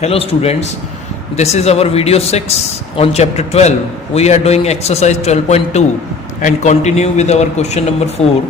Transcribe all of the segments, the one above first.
Hello students, this is our video 6 on chapter 12. We are doing exercise 12.2 and continue with our question number 4.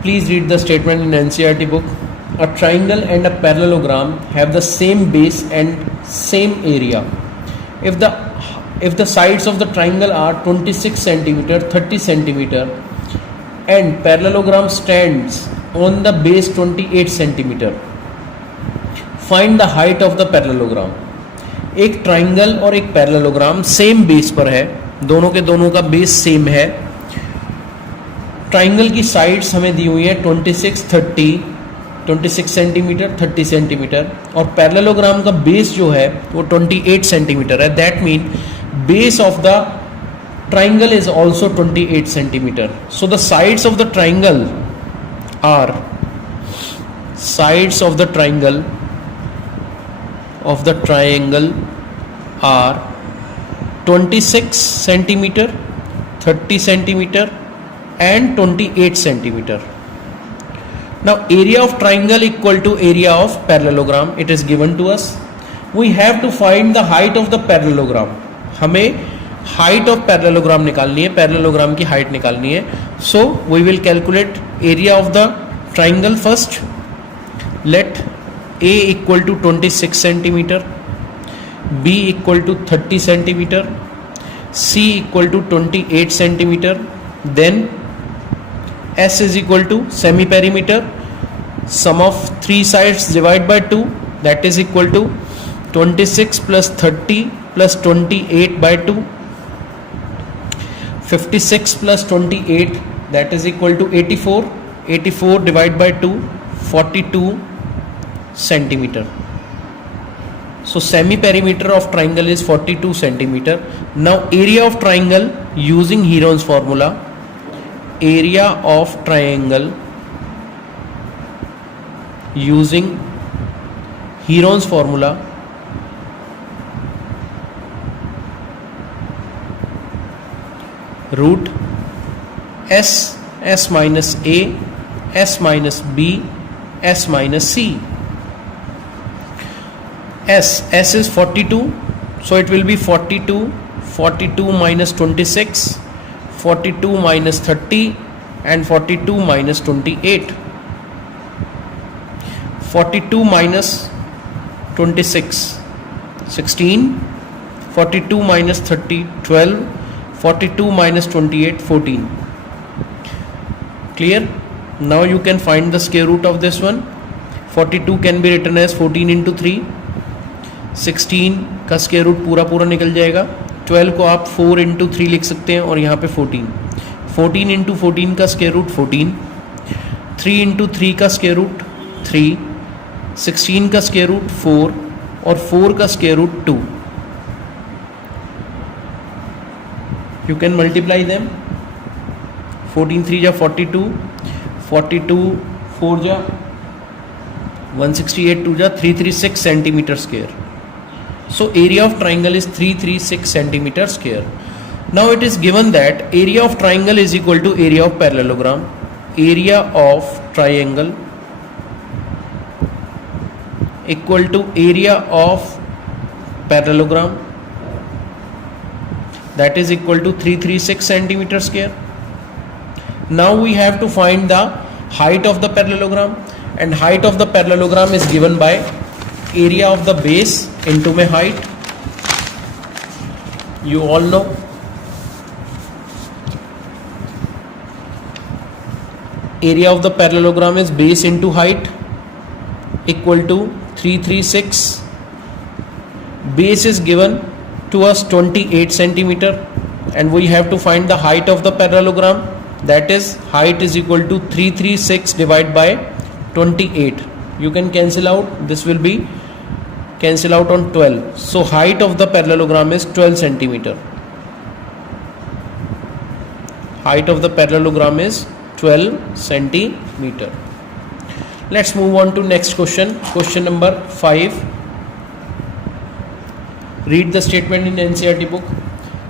Please read the statement in NCERT book. A triangle and a parallelogram have the same base and same area. If the sides of the triangle are 26 centimeter, 30 centimeter and parallelogram stands on the base 28 centimeter, find the height of the parallelogram. एक triangle और एक parallelogram same base पर है, दोनों के दोनों का base same है. ट्राइंगल की साइड्स हमें दी हुई है 26 सेंटीमीटर 30 सेंटीमीटर और पैरेललोग्राम का बेस जो है वो 28 सेंटीमीटर है. That mean base of the triangle is also 28 centimetre. So the sides of the triangle are of the triangle are 26 centimeter, 30 centimeter and 28 centimeter. Now area of triangle equal to area of parallelogram, it is given to us. We have to find the height of the parallelogram. हमें height of parallelogram निकालनी है, parallelogram की height निकालनी है. So we will calculate area of the triangle first. Let A equal to 26 centimeter, B equal to 30 centimeter, C equal to 28 centimeter, then S is equal to semi-perimeter. Sum of three sides divide by 2, that is equal to 26 plus 30 plus 28 by 2. 56 plus 28, that is equal to 84. 84 divided by 2, 42 centimeter. So semi perimeter of triangle is 42 centimeter. Now area of triangle using Heron's formula, area of triangle using Heron's formula, root s minus a, s minus b, s minus c. S is 42, so it will be 42 minus 26, 42 minus 30 and 42 minus 28. 42 minus 26, 16, 42 minus 30, 12, 42 minus 28, 14. Clear? Now you can find the square root of this one. 42 can be written as 14 into 3. 16 का square root पूरा निकल जाएगा. 12 को आप 4 into 3 लिख सकते हैं और यहाँ पे 14 इंटू 14 का स्क्वायर रूट 14, 3 इंटू 3 का स्क्वायर रूट 3, 16 का स्क्वायर रूट 4 और 4 का square root 2. You can multiply them. 14 3 जा 42, 42 4 जा 168, 2 जा 336 centimetre square. So area of triangle is 336 centimeter square. Now it is given that area of triangle is equal to area of parallelogram. Area of triangle equal to area of parallelogram, that is equal to 336 centimeter square. Now we have to find the height of the parallelogram, and height of the parallelogram is given by area of the base into my height. You all know area of the parallelogram is base into height equal to 336. Base is given to us 28 centimeter and we have to find the height of the parallelogram, that is height is equal to 336 divided by 28. You can cancel out, this will be cancel out on 12. So height of the parallelogram is 12 centimeter. Height of the parallelogram is 12 centimeter. Let's move on to next question. Question number 5. Read the statement in NCERT book.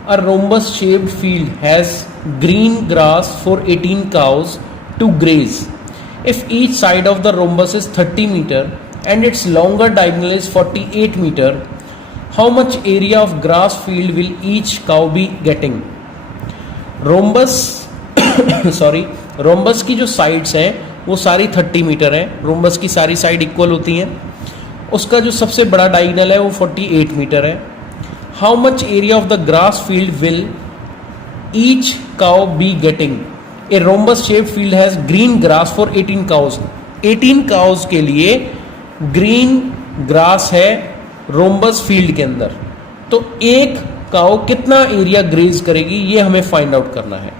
A rhombus shaped field has green grass for 18 cows to graze. If each side of the rhombus is 30 meter and its longer diagonal is 48 meter, how much area of grass field will each cow be getting? Rhombus rhombus की जो sides हैं वो सारी 30 metre है, rhombus की सारी side equal होती हैं, उसका जो सबसे बड़ा डायगोनल है वो 48 मीटर है. How much area of the grass field will each cow be getting? A rhombus shape field has green grass for 18 cows. 18 cows के लिए ग्रीन ग्रास है रोम्बस फील्ड के अंदर, तो एक काउ कितना एरिया ग्रेज करेगी ये हमें फाइंड आउट करना है.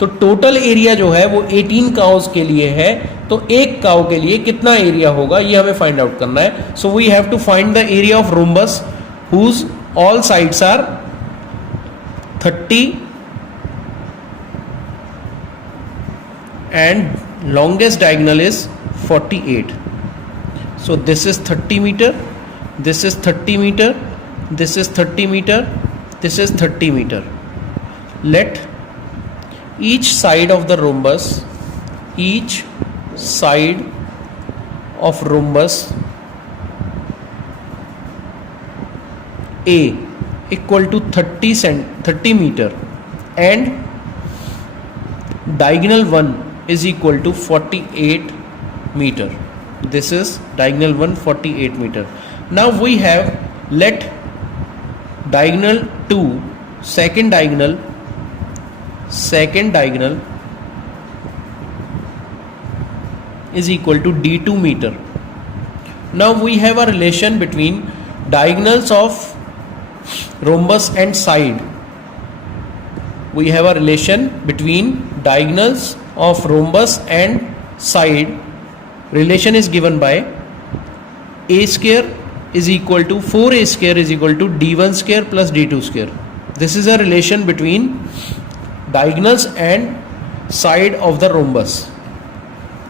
तो टोटल एरिया जो है वो 18 काउज के लिए है, तो एक काउ के लिए कितना एरिया होगा ये हमें फाइंड आउट करना है. So we have to find the area of rhombus whose all sides are 30 and longest diagonal is 48. So this is 30 meter, this is 30 meter, this is 30 meter, this is 30 meter. Let each side of the rhombus, each side of rhombus A equal to 30 meter and diagonal 1 is equal to 48 meter. This is diagonal 1 48 meter. Now we have let diagonal 2 second diagonal is equal to d2 meter. Now we have a relation between diagonals of rhombus and side. We have a relation between diagonals of rhombus and side. Relation is given by a square is equal to 4a square is equal to d1 square plus d2 square. This is a relation between diagonals and side of the rhombus.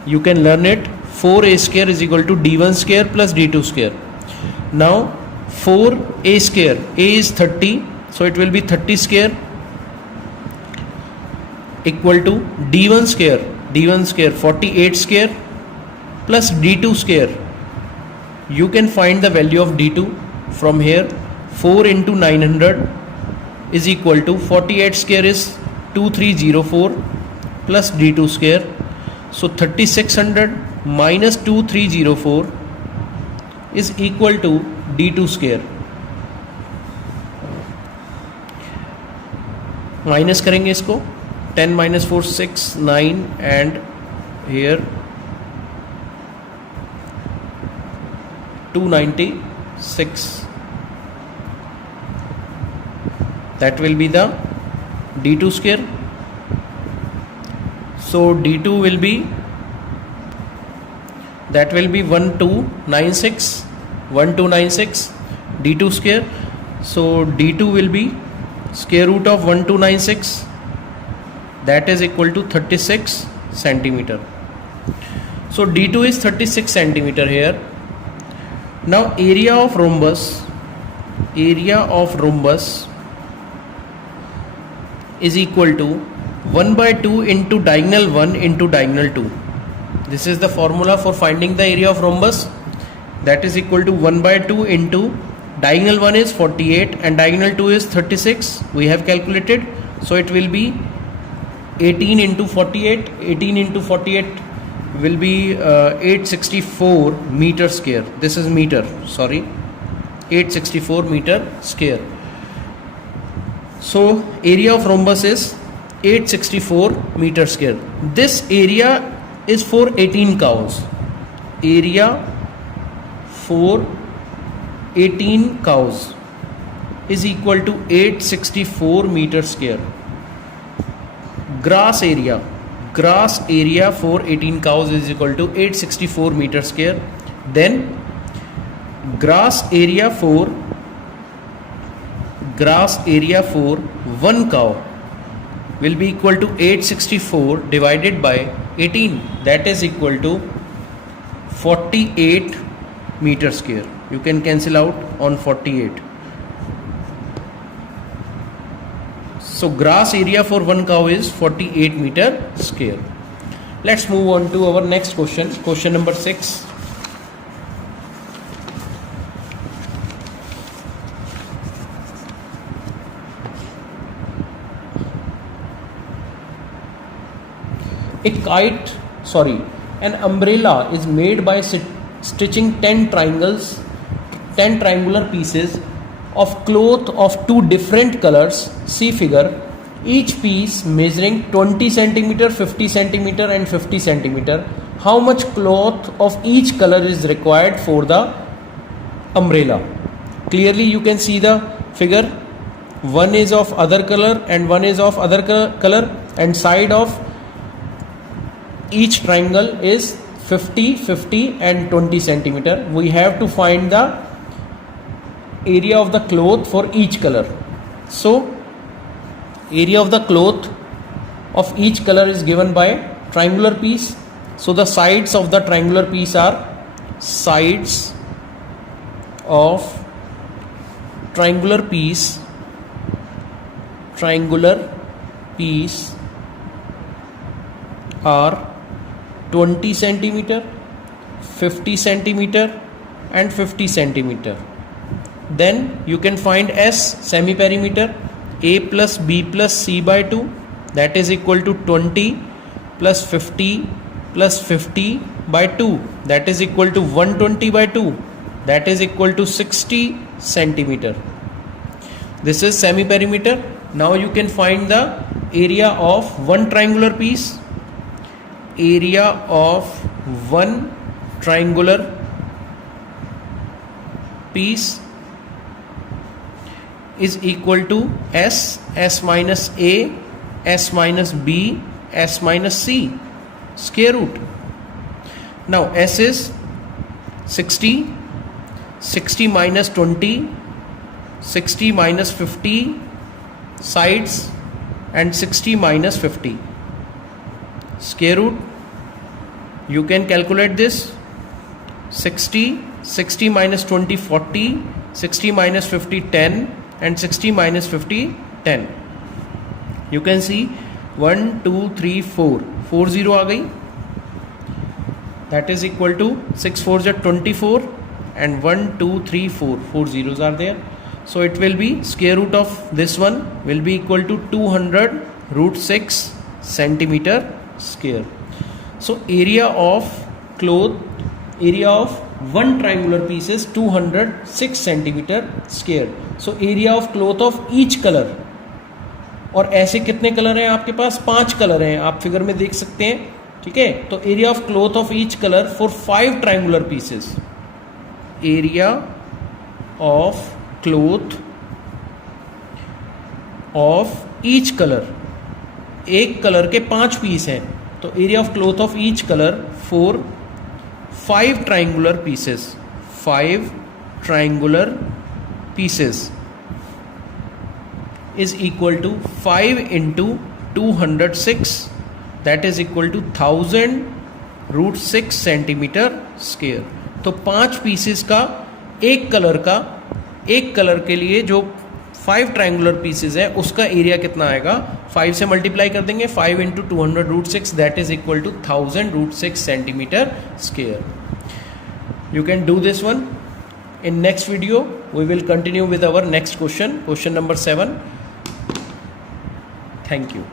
You can learn it. 4a square is equal to d1 square plus d2 square. Now 4a square, a is 30, so it will be 30 square equal to d1 square 48 square plus d2 square. You can find the value of d2 from here. 4 into 900 is equal to 48 square is 2304 plus d2 square. So 3600 minus 2304 is equal to d2 square. Minus करेंगे इसको. 10 minus 4 6 9 and here 296. That will be the d2 square. So d2 will be, that will be 1296 d2 square. So d2 will be square root of 1296, that is equal to 36 centimeter. So d2 is 36 centimeter here. Now area of rhombus is equal to 1 by 2 into diagonal 1 into diagonal 2. This is the formula for finding the area of rhombus. That is equal to 1 by 2 into diagonal 1 is 48 and diagonal 2 is 36. We have calculated. So it will be 18 into 48. 18 into 48 will be 864 meter square. This is meter, sorry, 864 meter square. So area of rhombus is 864 meter square. This area is for 18 cows. Area for 18 cows is equal to 864 meter square. Grass area for 18 cows is equal to 864 meter square. Then grass area for 1 cow will be equal to 864 divided by 18, that is equal to 48 meter square. You can cancel out on 48. So grass area for 1 cow is 48 meter square. Let's move on to our next question. Question number 6. An umbrella is made by stitching 10 triangular pieces of cloth of two different colors. See figure. Each piece measuring 20 centimeter, 50 centimeter and 50 centimeter. How much cloth of each color is required for the umbrella? Clearly you can see the figure. One is of other color and one is of other color, and side of each triangle is 50, 50 and 20 centimeter. We have to find the area of the cloth for each color. So area of the cloth of each color is given by triangular piece. So the sides of the triangular piece are sides of triangular piece are 20 centimeter, 50 centimeter and 50 centimeter. Then you can find S, semi perimeter. A plus B plus C by 2, that is equal to 20 plus 50 plus 50 by 2, that is equal to 120 by 2, that is equal to 60 centimeter. This is semi perimeter. Now you can find the area of one triangular piece. Area of one triangular piece is equal to S minus A, S minus B, S minus C, square root. Now S is 60, 60 minus 20, 60 minus 50 sides and 60 minus 50, square root. You can calculate this. 60 minus 20 40, 60 minus 50 10 and 60 minus 50 10. You can see 1 2 3 4 40 आ गई, that is equal to 6 4s are 24 and 1 2 3 4 zeros are there. So it will be square root of this one will be equal to 200 root 6 centimeter square. So area of cloth, area of one triangular piece is 206 centimeter square. So area of cloth of each color. और ऐसे कितने colour हैं आपके पास? 5 colour हैं, आप figure में देख सकते हैं. ठीक है, तो area of cloth of each colour for 5 triangular pieces. Area of cloth of each colour, एक कलर के 5 पीस हैं, तो area of cloth of each colour for 5 triangular pieces, 5 triangular pieces is equal to 5 into 206, that is equal to 1000 root 6 centimeter square. तो 5 pieces का एक colour के लिए जो 5 ट्रायंगुलर पीसेस है उसका एरिया कितना आएगा? 5 से मल्टीप्लाई कर देंगे, 5 into 200 root 6, that is equal to 1000 root 6 centimetre square. You can do this one. In next video we will continue with our next question number 7. Thank you.